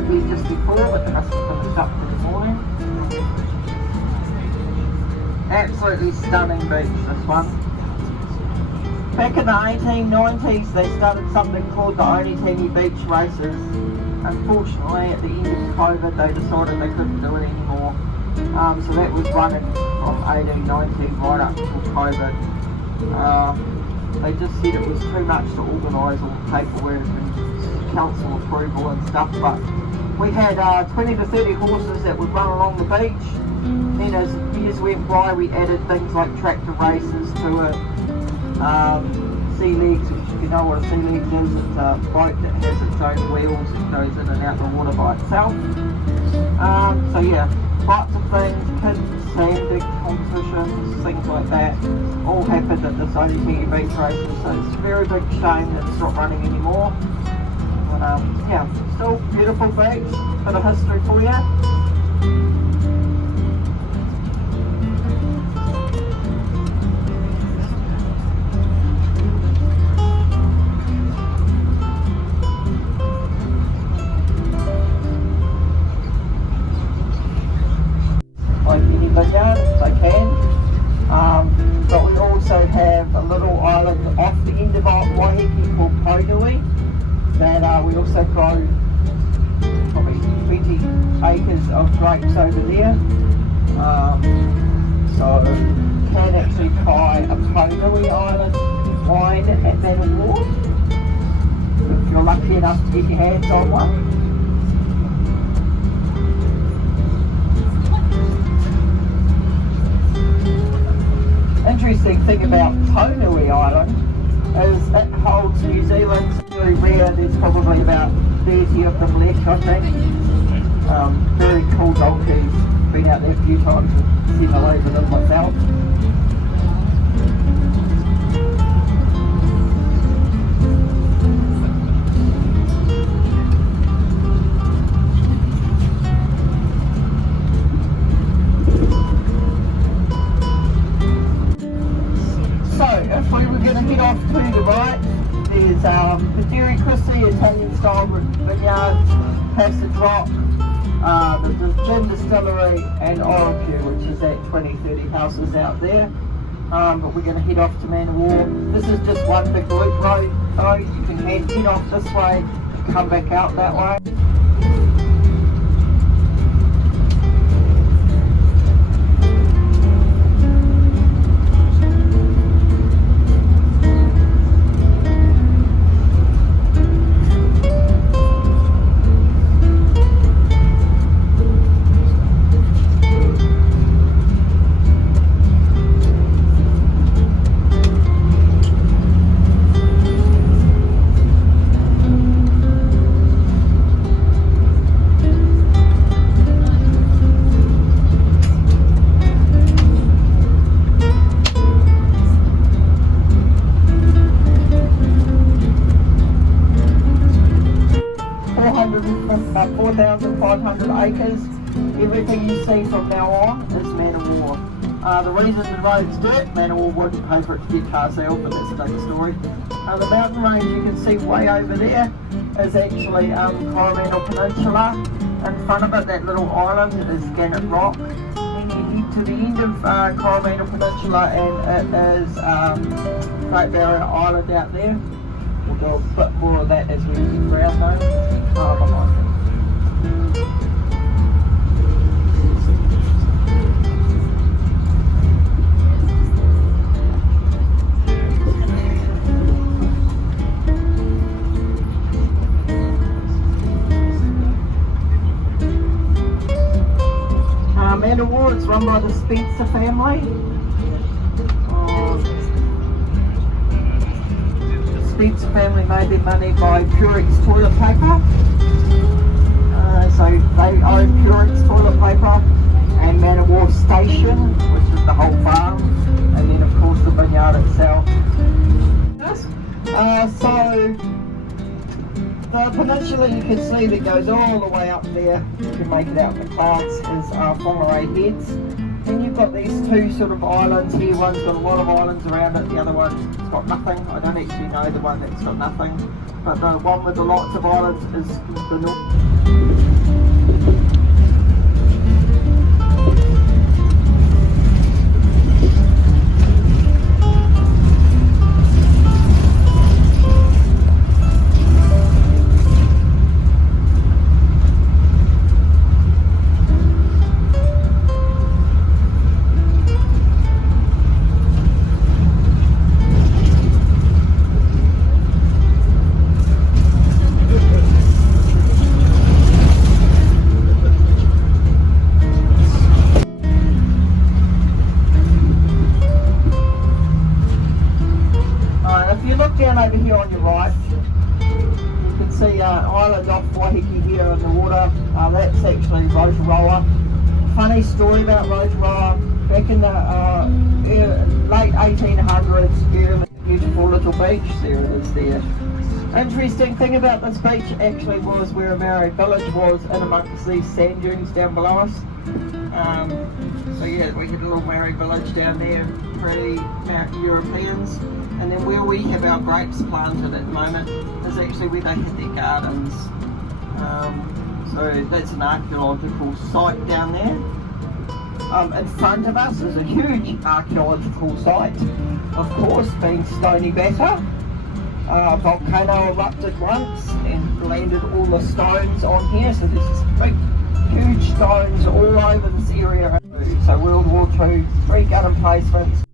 up here just before, but they must have finished up for the morning. Absolutely stunning beach, this one. Back in the 1890s, they started something called the Only Teeny Beach Races. Unfortunately, at the end of COVID, they decided they couldn't do it anymore. So that was running from 1890 right up until COVID. They just said it was too much to organise all the paperwork and council approval and stuff, but we had 20 to 30 horses that would run along the beach. Then as years went by, we added things like tractor races to it. Sea legs, which if you know what a sea leg is, it's a boat that has its own wheels and goes in and out the water by itself. So yeah, lots of things, kids, sand dig competitions, things like that, all happened at this Only Teeny Beach Races, so it's a very big shame that it's not running anymore. But yeah, still beautiful beach, bit of history for you. They can, but we also have a little island off the end of Waiheke called Kainui that we also grow probably 20 acres of grapes over there, so you can actually try a Kainui Island wine at that award if you're lucky enough to get your hands on one. Interesting thing about Kainui Island is it holds New Zealand's very rare, there's probably about 30 of them left I think. Very cool donkeys, been out there a few times and seen a load of them myself. If we were going to head off to the right, there's the Dairy Christie, Italian style vineyard, Passage Rock, the gin distillery and Oroku, which is at 20-30 houses out there. But we're going to head off to Manawar. This is just one big loop road, so you can head off this way and come back out that way. About 4,500 acres. Everything you see from now on is Manawar. The reason the road's dirt, Manawar wouldn't pay for it to get cars out, but that's another story. The mountain range you can see way over there is actually Coromandel Peninsula. In front of it, that little island is Gannett Rock. Then you head to the end of Coromandel Peninsula and it is Great Barrier Island out there. We'll do a bit more of that as we get around though. Manawar, it's run by the Spencer family. The Spencer family made their money by Purex toilet paper. So they own Purex toilet paper and Manawar Station, which is the whole farm, and then of course the vineyard itself. So the peninsula you can see that goes all the way up there, you can make it out in the clouds, is Whangarei Heads. Then you've got these two sort of islands here, one's got a lot of islands around it, the other one's got nothing. I don't actually know the one that's got nothing, but the one with the lots of islands is the north. there in the water. That's actually Rotorua. Funny story about Rotorua. Back in the late 1800s, beautiful little beach. There it is there. Interesting thing about this beach actually was where a Maori village was in amongst these sand dunes down below us. So yeah, we had a little Maori village down there, pretty Europeans. And then where we have our grapes planted at the moment is actually where they had their gardens. So that's an archaeological site down there. In front of us is a huge archaeological site, of course, being Stony Batter. Volcano erupted once and landed all the stones on here, so there's this big, huge stones all over this area. So World War II, 3 gun emplacements.